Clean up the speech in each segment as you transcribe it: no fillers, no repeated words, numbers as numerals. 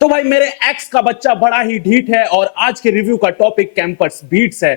तो भाई मेरे एक्स का बच्चा बड़ा ही ढीठ है और आज के रिव्यू का टॉपिक कैंपस बीट्स है।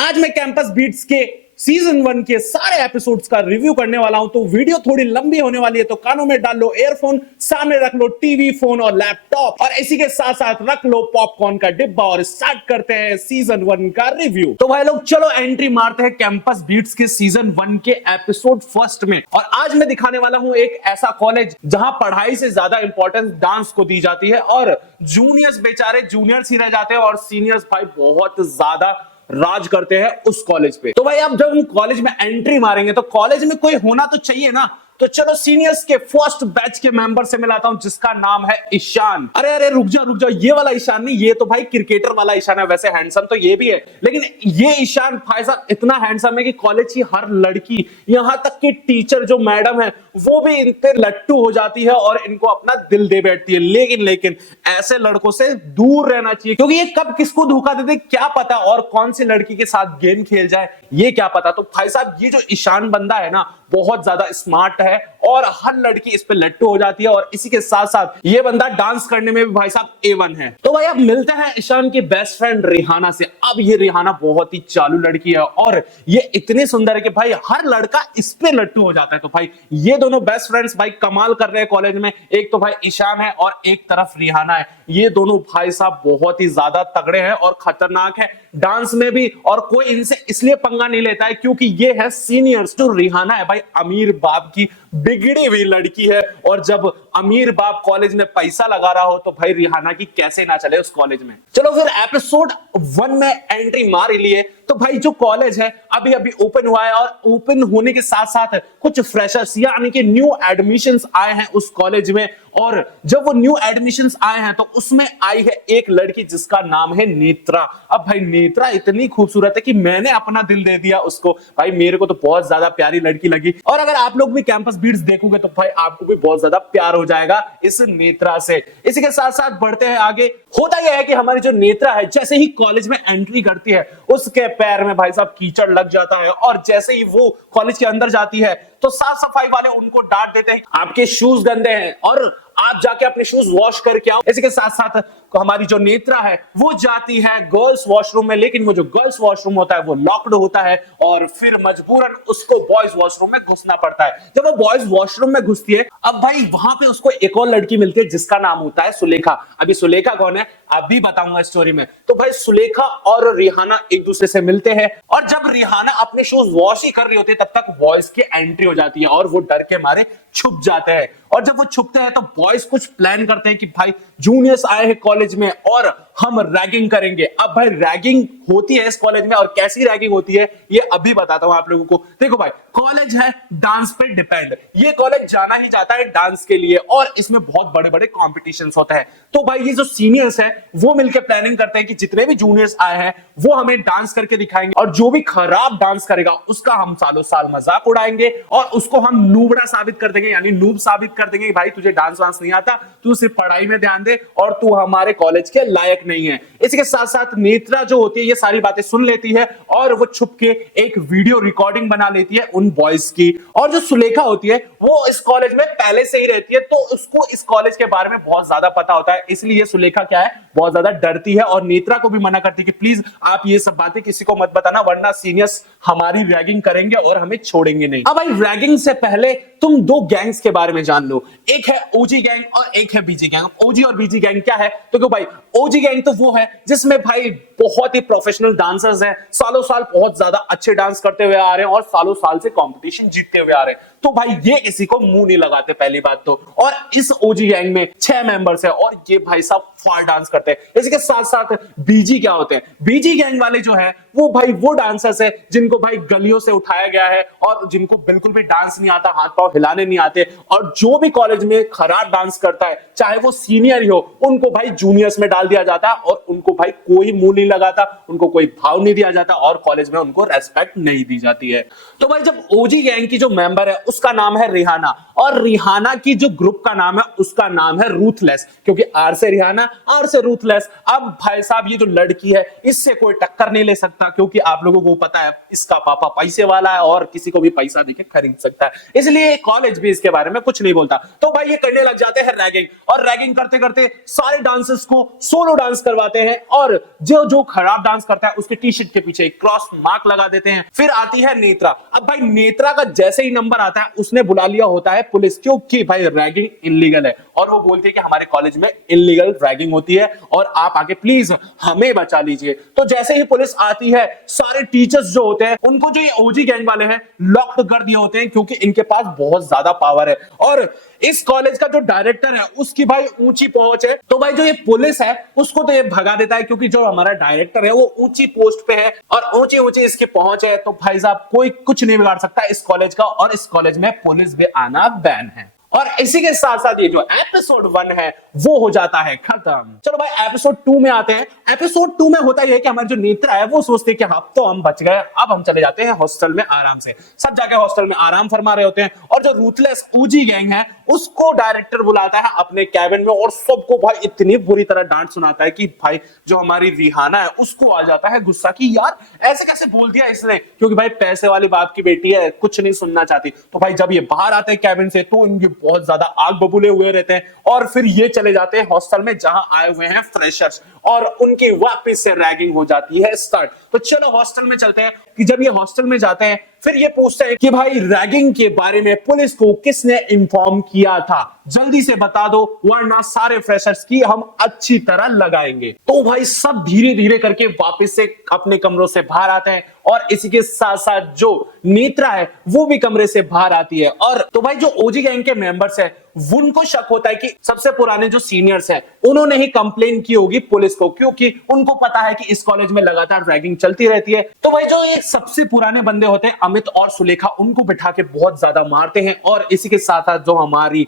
आज मैं कैंपस बीट्स के सीजन 1 के सारे एपिसोड्स का रिव्यू करने वाला हूं, तो वीडियो थोड़ी लंबी होने वाली है, तो कानों में डाल लो एयरफोन, सामने रख लो टीवी, फोन और लैपटॉप, और इसी के साथ साथ रख लो पॉपकॉर्न का डिब्बा और स्टार्ट करते हैं सीजन 1 का रिव्यू। तो भाई लोग चलो एंट्री मारते हैं कैंपस बीट्स के सीजन 1 के एपिसोड फर्स्ट में। और आज मैं दिखाने वाला हूं एक ऐसा कॉलेज जहां पढ़ाई से ज्यादा इंपॉर्टेंस डांस को दी जाती है और जूनियर्स बेचारे जूनियर्स ही रह जाते हैं और सीनियर्स भाई बहुत ज्यादा राज करते हैं उस कॉलेज पे। तो भाई अब जब हम कॉलेज में एंट्री मारेंगे तो कॉलेज में कोई होना तो चाहिए ना। तो चलो सीनियर्स के फर्स्ट बैच के मेंबर से मिलाता हूं जिसका नाम है ईशान। अरे अरे रुक जा, ये वाला ईशान नहीं, ये तो भाई क्रिकेटर वाला ईशान है। वैसे हैंडसम तो ये भी है, लेकिन ये ईशान भाई साहब इतना हैंडसम है कि कॉलेज की हर लड़की, यहां तक कि टीचर जो मैडम है वो भी इन पे लट्टू हो जाती है और इनको अपना दिल दे बैठती है। लेकिन ऐसे लड़कों से दूर रहना चाहिए, क्योंकि ये कब किसको धोखा दे दे क्या पता, और कौन सी लड़की के साथ गेम खेल जाए ये क्या पता। तो भाई साहब ये जो ईशान बंदा है ना बहुत ज्यादा स्मार्ट है और हर लड़की इस पे लट्टू हो जाती है, और इसी के साथ साथ ये बंदा डांस करने में भी भाई साहब A1 है। तो भाई अब मिलते हैं ईशान की बेस्ट फ्रेंड रिहाना से। अब ये रिहाना बहुत ही चालू लड़की है और ये इतनी सुंदर है कि भाई हर लड़का इस पे लट्टू हो जाता है। तो भाई ये दोनों बेस्ट फ्रेंड्स भाई कमाल कर रहे हैं कॉलेज में। एक तो भाई ईशान है और एक तरफ रिहाना है। ये दोनों भाई साहब बहुत ही ज्यादा तगड़े हैं और खतरनाक है डांस में भी, और कोई इनसे इसलिए पंगा नहीं लेता है क्योंकि ये है सीनियर्स। जो रिहाना है भाई अमीर बाप की बिगड़ी हुई लड़की है, और जब अमीर बाप कॉलेज में पैसा लगा रहा हो तो भाई रिहाना की कैसे ना चले उस कॉलेज में। चलो फिर एपिसोड 1 में एंट्री मार लिए। तो भाई जो कॉलेज है अभी अभी ओपन हुआ है और ओपन होने के साथ साथ कुछ फ्रेशर्स यानी कि न्यू एडमिशंस आए हैं उस कॉलेज में। और जब वो न्यू एडमिशंस आए हैं तो उसमें आई है एक लड़की जिसका नाम है नेत्रा। अब भाई नेत्रा इतनी खूबसूरत है कि मैंने अपना दिल दे दिया उसको। भाई मेरे को तो बहुत ज्यादा प्यारी लड़की लगी, और अगर आप लोग भी कैंपस बीट्स देखोगे तो भाई आपको भी बहुत ज्यादा प्यार हो जाएगा इस नेत्रा से। इसी के साथ साथ बढ़ते हैं आगे। होता यह है कि हमारी जो नेत्रा है जैसे ही कॉलेज में एंट्री करती है उसके पैर में भाई साहब कीचड़ लग जाता है, और जैसे ही वो कॉलेज के अंदर जाती है तो साफ सफाई वाले उनको डांट देते हैं, आपके शूज गंदे हैं और आप जाके अपने शूज वॉश करके आओ। इसी के साथ साथ हमारी जो नेत्रा है वो जाती है गर्ल्स वॉशरूम में, लेकिन वो जो गर्ल्स वॉशरूम होता है वो लॉक्ड होता है और फिर मजबूरन उसको बॉयज वॉशरूम में घुसना पड़ता है। जब वो बॉयज वॉशरूम में घुसती है अब भाई वहां पे उसको एक और लड़की मिलती है जिसका नाम होता है सुलेखा। अभी सुलेखा कौन है अभी बताऊंगा स्टोरी में। तो भाई सुलेखा और रिहाना एक दूसरे से मिलते हैं, और जब रिहाना अपने शूज वॉश ही कर रही होती है तब तक बॉयज की एंट्री हो जाती है और वो डर के मारे छुप जाते हैं। और जब वो छुपते हैं तो बॉयज कुछ प्लान करते हैं कि भाई जूनियर्स आए हैं कॉलेज में और हम रैगिंग करेंगे। अब भाई रैगिंग होती है इस कॉलेज में, और कैसी रैगिंग होती है ये अभी बताता हूं आप लोगों को। देखो भाई कॉलेज है डांस पे डिपेंड, ये कॉलेज जाना ही जाता है डांस के लिए, और इसमें बहुत बड़े बड़े कॉम्पिटिशंस होते हैं। तो भाई ये जो सीनियर्स है वो मिलकर प्लानिंग करते हैं कि जितने भी जूनियर्स आए हैं वो हमें डांस करके दिखाएंगे, और जो भी खराब डांस करेगा उसका हम सालों साल मजाक उड़ाएंगे और उसको हम नूबड़ा साबित कर देंगे, यानी नूब साबित कर देंगे कि भाई तुझे डांस वांस नहीं आता, तू सिर्फ पढ़ाई में ध्यान दे और तू हमारे कॉलेज के लायक नहीं है। इसी के साथ साथ नेत्रा जो होती है ये सारी बातें सुन लेती है और वो छुप के एक वीडियो रिकॉर्डिंग बना लेती है उन बॉयज की। और जो सुलेखा होती है वो इस कॉलेज में पहले से ही रहती है, तो उसको इस कॉलेज के बारे में बहुत ज्यादा पता होता है, इसलिए सुलेखा क्या है बहुत ज्यादा डरती है और नेत्रा को भी मना करती है कि प्लीज आप ये सब बातें किसी को मत बताना वरना सीनियर्स हमारी रैगिंग करेंगे और हमें छोड़ेंगे नहीं। अब भाई रैगिंग से पहले तुम दो गैंग्स के बारे में जान लो, एक है ओजी गैंग और एक है बीजी गैंग। ओजी और बीजी गैंग क्या है तो क्यों भाई ओजी गैंग तो वो है जिसमें भाई बहुत ही प्रोफेशनल डांसर्स हैं, सालों साल बहुत ज्यादा अच्छे डांस करते हुए आ रहे हैं और सालों साल से कंपटीशन जीतते हुए आ रहे हैं। तो भाई ये किसी को मुंह नहीं लगाते पहली बात तो। और इस ओजी गैंग में 6 मेंबर्स हैं और ये भाई साहब फाड़ डांस करते हैं। इसके साथ साथ बीजी क्या होते हैं, बीजी गैंग वाले जो है वो भाई वो डांसर्स है जिनको भाई गलियों से उठाया गया है और जिनको बिल्कुल भी डांस नहीं आता, हाथ पांव हिलाने नहीं आते, और जो भी कॉलेज में खराब डांस करता है चाहे वो सीनियर ही हो उनको भाई जूनियर्स में डाल दिया जाता है और उनको भाई कोई मुंह नहीं लगाता, उनको कोई भाव नहीं दिया जाता और कॉलेज में उनको रेस्पेक्ट नहीं दी जाती है। तो भाई जब ओजी गैंग की जो मेंबर है उसका नाम है रिहाना, और रिहाना की जो ग्रुप का नाम है उसका नाम है रूथलेस, क्योंकि आर से रिहाना, आर से रूथलेस। अब भाई साहब ये जो लड़की है इससे कोई टक्कर नहीं ले सकता, क्योंकि आप लोगों को पता है इसका पापा पैसे वाला है और किसी को भी पैसा देके खरीद सकता है, इसलिए कॉलेज भी इसके बारे में कुछ नहीं बोलता। तो भाई ये करने लग जाते हैं रैगिंग, और रैगिंग करते करते सारे डांसर्स को सोलो डांस करवाते हैं, और जो जो खराब डांस करता है उसके टी शर्ट के पीछे एक क्रॉस मार्क लगा देते हैं। फिर आती है नेत्रा। अब भाई नेत्रा का जैसे ही नंबर आता है उसने बुला लिया होता है पुलिस, क्योंकि भाई रैगिंग इलीगल है, और वो बोलती है कि हमारे कॉलेज में इलीगल रैगिंग होती है और आप आके प्लीज हमें बचा लीजिए। तो जैसे ही पुलिस आती है सारे टीचर्स जो होते हैं उनको जो ये ओजी गैंग वाले हैं लॉक कर दिए होते हैं, क्योंकि इनके पास बहुत ज्यादा पावर है, और इस कॉलेज का जो डायरेक्टर है उसकी भाई ऊंची पहुंच है। तो भाई जो ये पुलिस है उसको तो ये भगा देता है, क्योंकि जो हमारा डायरेक्टर है वो ऊंची पोस्ट पे है और ऊंची ऊंची इसकी पहुंच है। तो भाई साहब कोई कुछ नहीं बिगाड़ सकता इस कॉलेज का, और इस कॉलेज में पुलिस भी आना बैन है। और इसी के साथ साथ ये जो एपिसोड 1 है वो हो जाता है खत्म। चलो भाई एपिसोड 2 में आते हैं। एपिसोड 2 में होता है कि हमारे जो नेत्रा है वो सोचते हैं कि अब तो हम बच गए, अब हम चले जाते हैं हॉस्टल में आराम से। सब जाके हॉस्टल में आराम फरमा रहे होते हैं, और जो रूथलेस ओजी गैंग है उसको डायरेक्टर बुलाता है अपने कैबिन में, और सबको भाई इतनी बुरी तरह डांट सुनाता है कि भाई जो हमारी रिहाना है उसको आ जाता है गुस्सा कि यार ऐसे कैसे बोल दिया इसने, क्योंकि भाई पैसे वाले बाप की बेटी है, कुछ नहीं सुनना चाहती। तो भाई जब ये बाहर आते हैं कैबिन से तो इनकी बहुत ज्यादा आग बबूले हुए रहते हैं, और फिर ये चले जाते हैं हॉस्टल में जहां आए हुए हैं फ्रेशर्स, और उनकी वापस से रैगिंग हो जाती है स्टार्ट। तो चलो हॉस्टल में चलते हैं। कि जब ये हॉस्टल में जाते हैं फिर ये पूछते हैं कि भाई रैगिंग के बारे में पुलिस को किसने इन्फॉर्म किया था, जल्दी से बता दो वरना सारे फ्रेशर्स की हम अच्छी तरह लगाएंगे। तो भाई सब धीरे धीरे करके वापस से अपने कमरों से बाहर आते हैं, और इसी के साथ साथ जो नेत्रा है वो भी कमरे से बाहर आती है। और तो भाई जो ओजी गैंग के मेंबर्स है उनको शक होता है कि सबसे पुराने जो सीनियर्स हैं उन्होंने ही कंप्लेन की होगी पुलिस को, क्योंकि उनको पता है कि इस कॉलेज में लगातार रैगिंग चलती रहती है। तो भाई जो एक सबसे पुराने बंदे होते हैं अमित और सुलेखा, उनको बिठा के बहुत ज्यादा मारते हैं, और इसी के साथ साथ जो हमारी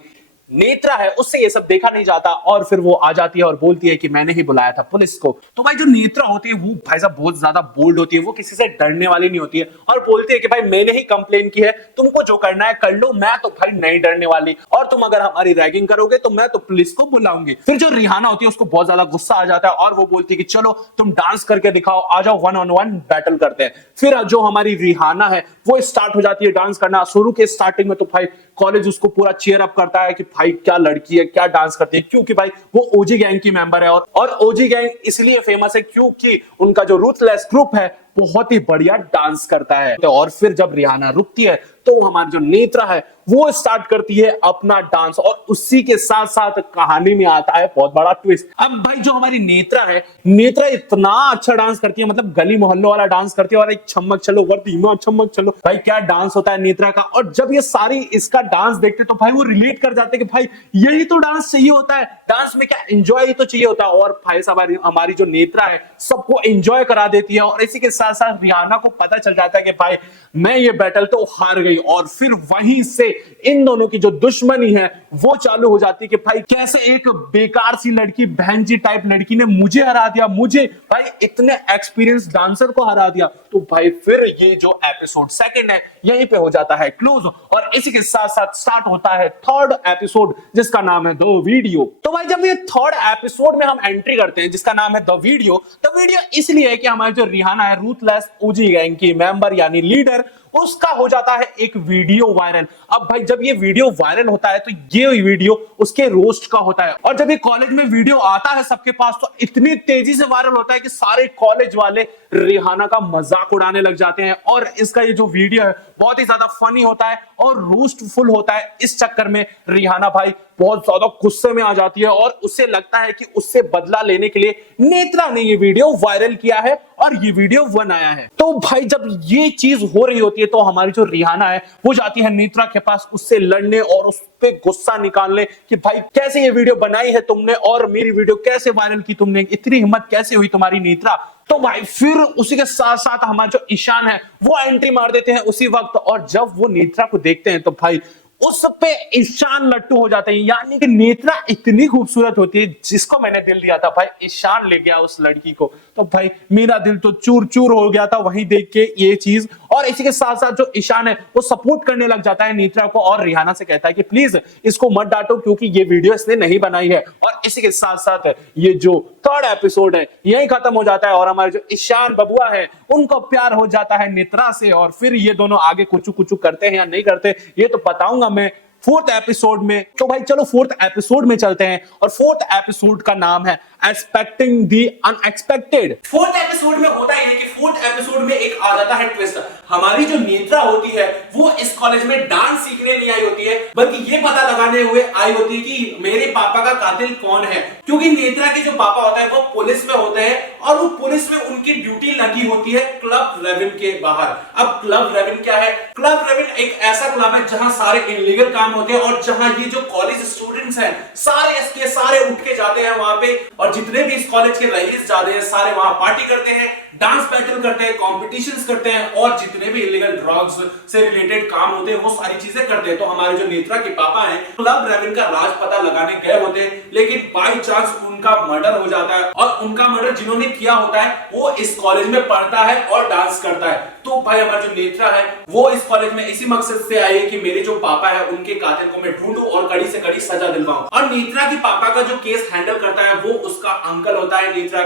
नेत्रा है उससे ये सब देखा नहीं जाता, और फिर वो आ जाती है और बोलती है कि मैंने ही बुलाया था पुलिस को। तो भाई जो नेत्रा होती है वो भाई साहब बहुत ज्यादा बोल्ड होती है, वो किसी से डरने वाली नहीं होती है, और बोलती है कि भाई मैंने ही कंप्लेन की है, तुमको जो करना है कर लो, मैं तो भाई नहीं डरने वाली, और तुम अगर हमारी रैगिंग करोगे तो मैं तो पुलिस को बुलाऊंगी। फिर जो रिहाना होती है उसको बहुत ज्यादा गुस्सा आ जाता है, और वो बोलती है कि चलो तुम डांस करके दिखाओ, आ जाओ 1-on-1 बैटल करते हैं। फिर जो हमारी रिहाना है वो स्टार्ट हो जाती है डांस करना। शुरू के स्टार्टिंग में तो भाई कॉलेज उसको पूरा चीयर अप करता है कि भाई क्या लड़की है, क्या डांस करती है, क्योंकि भाई वो ओजी गैंग की मेंबर है, और ओजी गैंग इसलिए फेमस है क्योंकि उनका जो रूथलेस ग्रुप है बहुत ही बढ़िया डांस करता है। और फिर जब रिहाना रुकती है तो हमारी जो नेत्रा है वो स्टार्ट करती है अपना डांस, और उसी के साथ साथ कहानी में आता है बहुत बड़ा ट्विस्ट। अब भाई जो हमारी नेत्रा है, नेत्रा इतना अच्छा डांस करती है, मतलब गली मोहल्लों वाला डांस करती है, और एक छमक चलो वर्दीमा छमक चलो, भाई क्या डांस होता है नेत्रा का। और जब ये सारी इसका डांस देखते तो भाई वो रिलेट कर जाते कि भाई यही तो डांस चाहिए होता है, डांस में क्या एंजॉय ही तो चाहिए होता है। और भाई साहब हमारी जो नेत्रा है सबको एंजॉय करा देती है, और इसी के साथ साथ रिहाना को पता चल जाता है कि भाई मैं ये बैटल तो हार गई, और फिर वहीं से इन दोनों की जो दुश्मनी है वो चालू हो जाती है कि भाई कैसे एक बेकार सी लड़की, बहन जी टाइप लड़की ने मुझे हरा दिया, मुझे भाई इतने एक्सपीरियंस डांसर को हरा दिया। तो भाई फिर ये जो एपिसोड 2 है यहीं पे हो जाता है क्लोज, और इसी के साथ साथ स्टार्ट होता है 3rd एपिसोड जिसका नाम है द वीडियो। तो भाई जब ये 3rd एपिसोड में हम एंट्री करते हैं जिसका नाम है द वीडियो इसलिए है कि हमारे जो रिहाना है रूथलेस ओजी गैंग की मेंबर यानी लीडर, उसका हो जाता है एक वीडियो वायरल। अब भाई जब ये वीडियो वायरल होता है तो ये वीडियो उसके रोस्ट का होता है, और जब ये कॉलेज में वीडियो आता है सबके पास तो इतनी तेजी से वायरल होता है कि सारे कॉलेज वाले रिहाना का मजाक उड़ाने लग जाते हैं। और इसका ये जो वीडियो है बहुत ही ज्यादा फनी होता है और रोस्टफुल होता है। इस चक्कर में रिहाना भाई बहुत ज्यादा गुस्से में आ जाती है, और उसे लगता है कि उससे बदला लेने के लिए नेत्रा ने ये वीडियो वायरल किया है और ये वीडियो बनाया है। तो भाई जब ये चीज हो रही होती है तो हमारी जो रिहाना है वो जाती है नेत्रा के पास उससे लड़ने और उस पे गुस्सा निकालने कि भाई कैसे ये वीडियो बनाई है तुमने, और मेरी वीडियो कैसे वायरल की तुमने, इतनी हिम्मत कैसे हुई तुम्हारी नेत्रा। तो भाई फिर उसी के साथ साथ हमारा जो ईशान है वो एंट्री मार देते हैं उसी वक्त, और जब वो नेत्रा को देखते हैं तो भाई उस पे ईशान लट्टू हो जाते हैं। यानी कि नेत्रा इतनी खूबसूरत होती है, जिसको मैंने दिल दिया था भाई ईशान ले गया उस लड़की को, तो भाई मेरा दिल तो चूर चूर हो गया था वहीं देख के ये चीज। और इसी के साथ साथ जो ईशान है वो सपोर्ट करने लग जाता है नेत्रा को और रिहाना से कहता है कि प्लीज इसको मत डांटो क्योंकि ये वीडियो इसने नहीं बनाई है। और इसी के साथ साथ ये जो थर्ड एपिसोड है यही खत्म हो जाता है और हमारे जो ईशान बबुआ है उनको प्यार हो जाता है नेत्रा से। और फिर ये दोनों आगे कुछ कुछ करते हैं या नहीं करते ये तो बताऊंगा मैं फोर्थ एपिसोड में। तो भाई चलो फोर्थ एपिसोड में चलते हैं और फोर्थ एपिसोड का नाम है expecting the unexpected. Fourth episode में होता है कि फोर्थ एपिसोड में एक आ जाता है ट्विस्ट। हमारी जो नेत्रा होती है वो इस कॉलेज में डांस सीखने नहीं आई होती है, बल्कि ये पता लगाने हुए आई होती है कि मेरे पापा का कातिल कौन है। क्योंकि नेत्रा के जो पापा होता है वो पुलिस में होते हैं और वो पुलिस में उनकी ड्यूटी लगी होती है क्लब रेविन के बाहर। अब क्लब रेविन क्या है? क्लब रेविन एक ऐसा क्लब है जहां सारे इलीगल काम होते हैं और जहां ये जो कॉलेज स्टूडेंट्स हैं सारे इसके सारे उठ के जाते हैं वहां पे, और जितने भी इस कॉलेज के रईस जाते हैं सारे वहां पार्टी करते हैं, डांस बैटल करते हैं, कॉम्पिटिशंस करते हैं और जितने भी इलीगल ड्रग्स से रिलेटेड काम होते हैं वो सारी चीजें करते हैं। तो हमारे जो नेत्रा के पापा हैं क्लब रेविन का राज पता लगाने गए होते हैं, लेकिन बाय चांस उनका मर्डर हो जाता है और उनका मर्डर जिन्होंने किया होता है वो इस कॉलेज में पढ़ता है और डांस करता है। तो भाई हमारा जो नेत्रा है वो इस कॉलेज में इसी मकसद से आई है कि मेरे जो पापा है उनके कातिल को मैं ढूंढूं और कड़ी से कड़ी सजा दिलवाऊं। और नेत्रा के पापा का जो केस हैंडल करता है वो उसका अंकल होता है नेत्रा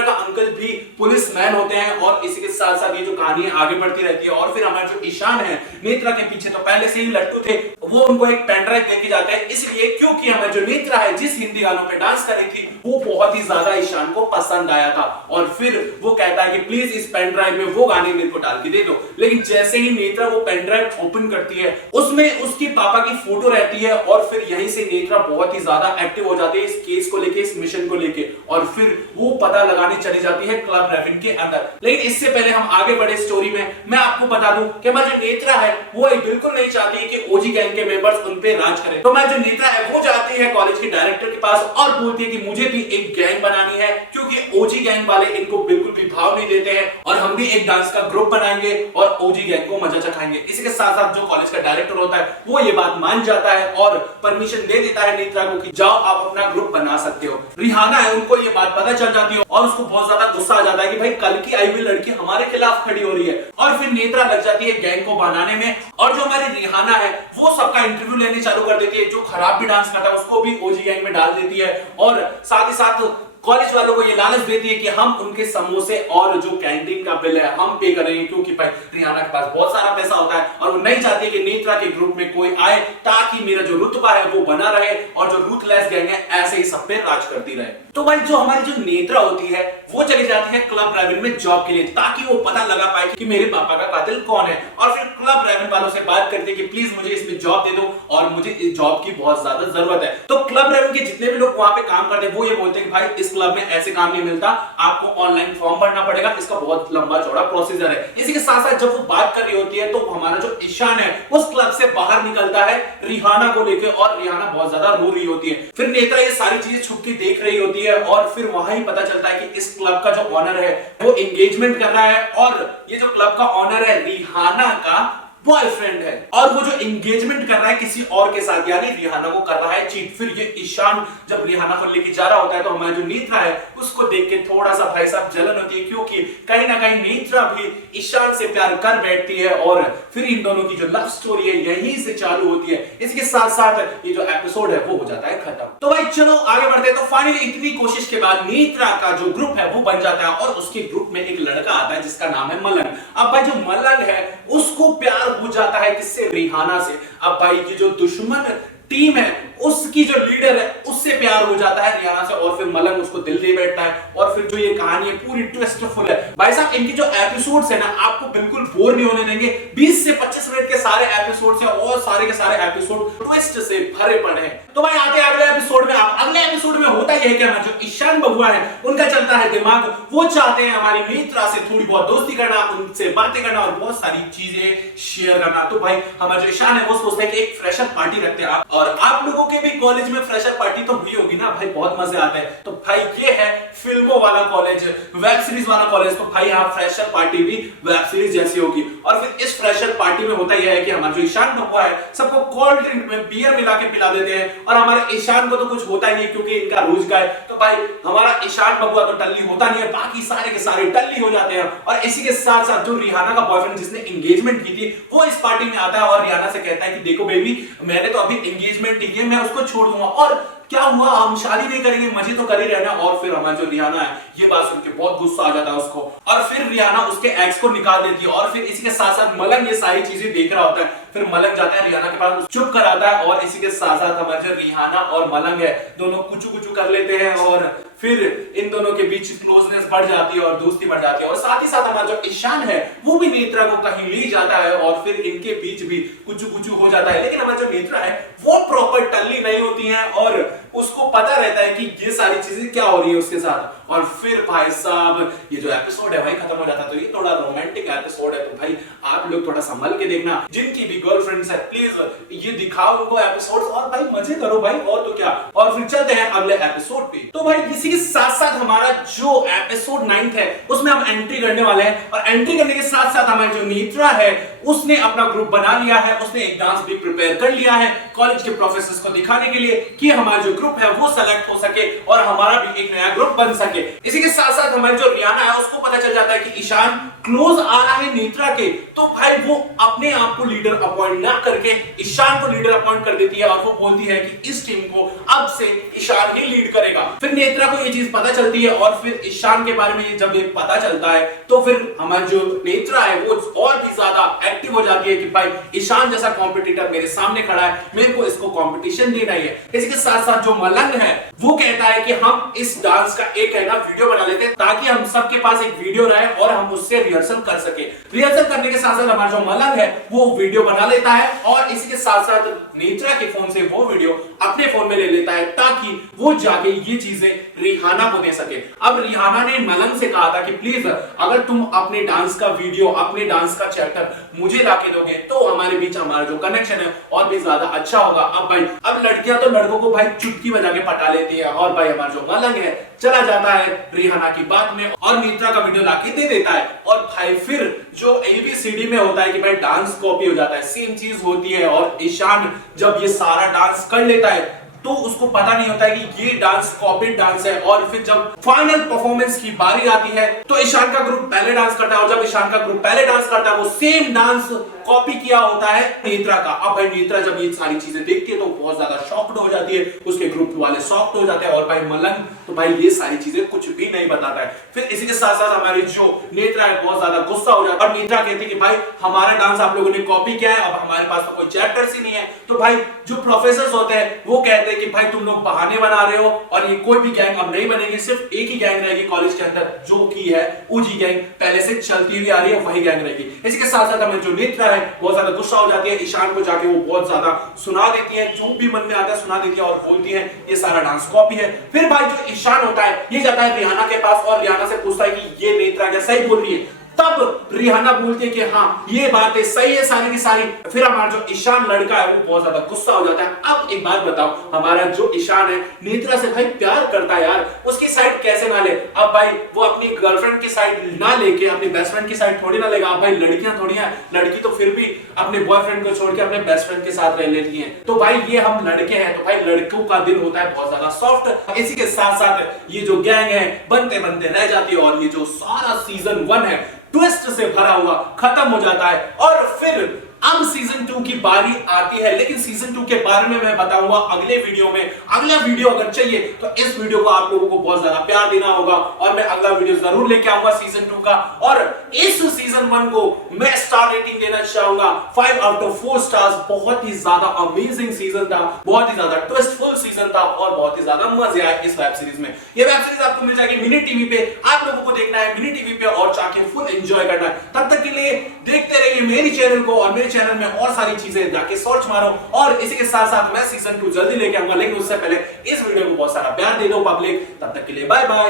का अंकल भी पुलिसमैन होते हैं। और इसी के साथ साथ ये जो कहानी है आगे बढ़ती रहती है। और फिर हमारे जो ईशान है नेत्रा के पीछे तो पहले से ही लट्टू थे, वो उनको एक पेन ड्राइव देके जाते हैं, इसलिए क्योंकि हमारे जो नेत्रा है जिस हिंदी गानों पे डांस कर रही थी वो बहुत ही ज्यादा ईशान को पसंद आया था। और फिर वो कहता है कि प्लीज इस पेन ड्राइव में वो गाने मेरे को डाल के दे दो। लेकिन जैसे ही नेत्रा वो पेन ड्राइव ओपन करती है उसमें उसकी पापा की फोटो रहती है और फिर यहीं से नेत्रा बहुत ही ज्यादा एक्टिव हो जाती है इस केस को लेके, इस मिशन को लेके, और फिर वो पता लगाने चली जाती है क्लब रेविन के अंदर। लेकिन इससे पहले हम आगे बढ़े स्टोरी में, मैं आपको बता दूं कि हमारी जो नेत्रा है वो बिल्कुल नहीं चाहती कि ओजी गैंग के मेंबर्स उन पे राज करें। तो हमारी जो नेत्रा है वो जाती है कॉलेज के डायरेक्टर के पास और बोलती है कि मुझे भी एक गैंग बनानी है क्योंकि ओजी गैंग वाले इनको बिल्कुल भी भाव नहीं देते हैं और हम भी एक डांस का ग्रुप बनाएंगे और ओजी गैंग को मजा चखाएंगे। इसी के साथ साथ जो कॉलेज का डायरेक्टर होता है वो ये बात मान जाता है और परमिशन दे देता है नेत्रा को कि जाओ आप अपना ग्रुप बना सकते हो। रिहाना है उनको ये बात पता चल जाती है और उसको बहुत ज्यादा गुस्सा आ जाता है कि भाई कल की आई हुई लड़की हमारे खिलाफ खड़ी हो रही है। और फिर नेत्रा लग जाती है गैंग को बनाने में और जो हमारी रिहाना है वो सबका इंटरव्यू लेने चालू कर देती है। जो खराब भी डांस करता है उसको भी ओजी गैंग में डाल देती है और साथ ही साथ कॉलेज वालों को ये लालच देती है कि हम उनके समोसे और जो कैंटीन का बिल है हम पे करेंगे, क्योंकि भाई रिहाना के पास बहुत सारा पैसा होता है और वो नहीं चाहती है कि नेत्रा के ग्रुप में कोई आए ताकि मेरा जो रुतबा है वो बना रहे और जो रूथलेस गैंग है ऐसे ही सब पे राज करती रहे। तो भाई जो हमारी जो नेत्रा होती है वो चली जाती है क्लब रेविन में जॉब के लिए ताकि वो पता लगा पाए कि मेरे पापा का कातिल कौन है। और फिर क्लब रेविन वालों से बात करती है कि प्लीज मुझे इसमें जॉब दे दो और मुझे इस जॉब की बहुत ज्यादा जरूरत है। तो क्लब रेविन के जितने भी लोग वहां पे काम करते हैं वो ये बोलते हैं कि भाई इस क्लब में ऐसे काम नहीं मिलता, आपको ऑनलाइन फॉर्म भरना पड़ेगा, इसका बहुत लंबा चौड़ा प्रोसीजर है। इसी के साथ साथ जब वो बात कर रही होती है तो हमारा जो ईशान है उस क्लब से बाहर निकलता है रिहाना को लेकर और रिहाना बहुत ज्यादा रो रही होती है। फिर नेत्रा ये सारी चीजें छुप के देख रही होती है और फिर वहां ही पता चलता है कि इस क्लब का जो ऑनर है वो एंगेजमेंट कर रहा है और ये जो क्लब का ऑनर है रिहाना का बॉयफ्रेंड है और वो जो एंगेजमेंट कर रहा है किसी और के साथ, यानी रिहाना को कर रहा है चीट। फिर ये ईशान जब रिहाना को लेके जा रहा होता है तो हमारा जो नेत्रा है उसको देख के थोड़ा सा भाई साहब जलन होती है, क्योंकि कहीं ना कहीं नेत्रा भी ईशान से प्यार कर बैठती है और फिर इन दोनों की जो लव स्टोरी है यहीं से चालू होती है। इसके साथ साथ ये जो एपिसोड है वो हो जाता है खत्म। तो भाई चलो आगे बढ़ते हैं। तो फाइनली इतनी कोशिश के बाद नेत्रा का जो ग्रुप है वो बन जाता है और उसके ग्रुप में एक लड़का आता है जिसका नाम है मलन। अब भाई जो मलन है उसको प्यार हो जाता है किससे? रिहाना से। अब भाई की जो दुश्मन टीम है उसकी जो लीडर है उससे प्यार हो जाता है रिहाना से और फिर मलन उसको दिल दे बैठता है। और फिर जो ये कहानी है पूरी ट्विस्टफुल है भाई साहब। इनकी जो एपिसोड्स है ना आपको बिल्कुल बोर नहीं होने देंगे। 20 से 25 मिनट के सारे एपिसोड्स हैं और सारे के सारे एपिसोड ट्विस्ट से भरे पड़े हैं। तो भाई आते हैं अगले एपिसोड में। आप अगले एपिसोड में होता यह है कि जो ईशान बबुआ है उनका चलता है दिमाग, वो चाहते हैं हमारी नेत्रा से थोड़ी बहुत दोस्ती करना, उनसे बातें करना और बहुत सारी चीजें शेयर करना। तो भाई हमारा जो ईशान है वो सोचते हैं कि एक फ्रेशर पार्टी रखते हैं और आप लोगों के भी कॉलेज में फ्रेशर पार्टी तो हुई होगी ना भाई, बहुत मजे आते हैं। तो भाई ये है फिल्मों वाला कॉलेज, वेब सीरीज वाला कॉलेज, तो भाई यहाँ फ्रेशर पार्टी भी वेब सीरीज जैसी होगी। और फिर इस फ्रेशर पार्टी में होता यह है कि हमारा जो ईशान बबुआ है सबको कोल्ड ड्रिंक में बियर मिला के पिला देते हैं, और हमारे ईशान को तो कुछ होता ही नहीं क्योंकि इनका रोज का है। तो भाई हमारा ईशान बबुआ तो टल्ली होता नहीं है, बाकी सारे के सारे टल्ली हो जाते हैं। और इसी के साथ साथ जो रिहाना का बॉयफ्रेंड जिसने एंगेजमेंट की थी वो इस पार्टी में आता है और रिहाना से कहता है कि देखो बेबी, मैंने तो अभी एंगेजमेंट की है, मैं उसको छोड़ दूंगा, और क्या हुआ, हम शादी नहीं करेंगे, मजे तो कर ही रहना। और फिर हमारा जो रिहाना है ये बात सुन के बहुत गुस्सा आ जाता है उसको, और फिर रिहाना उसके एक्स को निकाल देती है। और फिर इसी के साथ साथ मलंग ये सारी चीजें देख रहा होता है, फिर मलंग जाता है रिहाना के पास, चुप कराता है, और इसी के साथ साथ हमारे जो रिहाना और मलंग है दोनों कुचू कुचू कर लेते हैं, और फिर इन दोनों के बीच क्लोजनेस बढ़ जाती है और दोस्ती बढ़ जाती है। और साथ ही साथ हमारा जो ईशान है वो भी नेत्रा को कहीं ले जाता है, और फिर इनके बीच भी कुचू कुचू हो जाता है। लेकिन हमारा जो नेत्रा है वो प्रॉपर टल्ली नहीं होती है, और उसको पता रहता है कि ये सारी चीजें क्या हो रही है उसके साथ। और फिर भाई साहब ये जो एपिसोड है भाई खत्म हो जाता है। तो ये थोड़ा रोमांटिक एपिसोड है, तो भाई आप लोग थोड़ा संभल के देखना। जिनकी भी गर्लफ्रेंड्स है प्लीज ये दिखाओ उनको एपिसोड, और भाई मजे करो भाई, और तो क्या। और फिर चलते हैं अगले एपिसोड पे। तो भाई इसी के साथ साथ हमारा जो एपिसोड 9 है उसमें हम एंट्री करने वाले हैं, और एंट्री करने के साथ साथ हमारी जो नेत्रा है उसने अपना ग्रुप बना लिया है, उसने एक डांस भी प्रिपेयर कर लिया है कॉलेज के प्रोफेसर्स को दिखाने के लिए कि हमारा जो ग्रुप है वो सेलेक्ट हो सके और हमारा भी एक नया ग्रुप बन सके। इसी के साथ साथ हमारे जो रिहाना है उसको पता चल जाता है कि ईशान क्लोज आ रहा है नेत्रा के, तो भाई वो अपने आप को लीडर अपॉइंट ना करके ईशान को लीडर अपॉइंट कर देती है, और वो बोलती है कि इस टीम को अब से ईशान ही लीड करेगा। फिर नेत्रा को ये चीज पता चलती है, और फिर ईशान के बारे में जब ये पता चलता है तो फिर हमारी जो नेत्रा है वो और भी ज्यादा एक्टिव हो जाती है कि भाई ईशान जैसा कॉम्पिटिटर मेरे सामने खड़ा है, मेरे को इसको कंपटीशन देना ही है। इसके साथ साथ जो मलंग है वो कहता है कि हम इस डांस का एक है ना वीडियो बना लेते हैं ताकि हम सबके पास एक वीडियो रहे और हम उससे रिहर्सल कर सके। रिहर्सल करने के साथ साथ हमारा जो मलंग है वो वीडियो बना लेता है, और इसी के साथ साथ नेत्रा के फोन से वो वीडियो अपने फोन में ले लेता है ताकि वो जाके ये चीजें रिहाना को दे सके। अब रिहाना ने मलंग से कहा था कि प्लीज अगर तुम अपने डांस का वीडियो, अपने डांस का चैप्टर मुझे लाके दोगे तो हमारे बीच हमारा जो कनेक्शन है और भी ज्यादा अच्छा होगा। अब लड़कियां तो लड़कों को भाई चुटकी बजा के पटा लेती है, और भाई हमारा जो मलंग है चला जाता है रिहाना की बात में और नेत्रा का वीडियो लाके दे देता है। और भाई फिर जो ABCD में होता है कि भाई डांस कॉपी हो जाता है, सेम चीज होती है, और ईशान जब ये सारा डांस कर लेता है तो उसको पता नहीं होता है कि ये डांस कॉपी डांस है। और फिर जब फाइनल परफॉर्मेंस की बारी आती है तो ईशान का ग्रुप पहले डांस करता है, और जब ईशान का ग्रुप पहले डांस करता है वो सेम डांस कॉपी किया होता है नेत्रा का। अब भाई नेत्रा जब ये सारी चीजें देखती है तो बहुत ज्यादा शॉक्ड हो जाती है, उसके ग्रुप वाले शॉक्ड हो जाते हैं, और भाई मलंग तो भाई ये सारी चीजें कुछ भी नहीं बताता है। फिर इसी के साथ साथ हमारी जो नेत्रा है बहुत ज्यादा गुस्सा हो जाता है, और नेत्रा कहती है कि भाई हमारा डांस आप लोगों ने कॉपी किया है, अब हमारे पास तो कोई चैप्टर्स ही नहीं है। तो भाई जो प्रोफेसर्स होते हैं वो कहते हैं कि भाई तुम लोग बहाने बना रहे हो, और ये कोई भी गैंग अब नहीं बनेगी, सिर्फ एक ही गैंग रहेगी कॉलेज के अंदर जो की है ऊजी गैंग, पहले से चलती हुई आ रही है वही गैंग रहेगी। इसी के साथ साथ हमें जो नेत्रा है बहुत ज्यादा गुस्सा हो जाती है, ईशान को जाके वो बहुत ज्यादा सुना देती है, जो भी मन में आता है सुना देती है, और बोलती है ये सारा डांस कॉपी है। फिर भाई जो ईशान होता है ये जाता है रिहाना के पास और रिहाना से पूछता है कि ये नेत्रा क्या सही बोल रही है। तब रिहाना बोलती है कि हाँ ये बातें सही है सारी की सारी। फिर हमारा जो ईशान लड़का है वो बहुत ज्यादा गुस्सा हो जाता है। अब एक बात बताओ, हमारा जो ईशान है नेत्रा से भाई प्यार करता है यार, उसकी साइड कैसे ना ले। अब भाई वो अपनी गर्लफ्रेंड की साइड ना लेके अपनी बेस्ट फ्रेंड की साइड थोड़ी ना लेगा। अब भाई लड़कियां थोड़ी है, लड़की तो फिर भी अपने बॉयफ्रेंड को छोड़ के अपने बेस्ट फ्रेंड के साथ रह लेती है। तो भाई ये हम लड़के हैं, तो भाई लड़कों का दिल होता है बहुत ज्यादा सॉफ्ट। इसी के साथ साथ ये जो गैंग है बनते बनते रह जाती है, और ये जो सारा सीजन 1 है ट्विस्ट से भरा हुआ खत्म हो जाता है। और फिर अब सीजन 2 की बारी आती है, लेकिन सीजन 2 के बारे में मैं बताऊंगा अगले वीडियो में। अगला वीडियो अगर चाहिए तो इस वीडियो को आप लोगों को बहुत ज्यादा प्यार देना होगा, और मैं अगला वीडियो जरूर लेके आऊंगा सीजन 2 का। और इस सीजन 1 को मैं स्टार रेटिंग देना चाहूंगा 5 आउट ऑफ 4 स्टार्स। बहुत ही ज्यादा अमेजिंग सीजन था, बहुत ही ज्यादा ट्विस्टफुल सीजन था, और बहुत ही ज्यादा मजे आए इस वेब सीरीज में। ये वेब सीरीज आपको मिल जाएगी मिनी टीवी पे, आप लोगों को देखना है मिनी टीवी पे और जाके फुल एंजॉय करना है। तब तक के लिए देखते रहिए मेरी चैनल को, और मेरे चैनल में और सारी चीजें जाके सर्च मारो। और इसी के साथ साथ मैं सीजन 2 जल्दी लेके आऊंगा, लेकिन उससे पहले इस वीडियो को बहुत सारा प्यार दे दो पब्लिक। तब तक के लिए बाय बाय।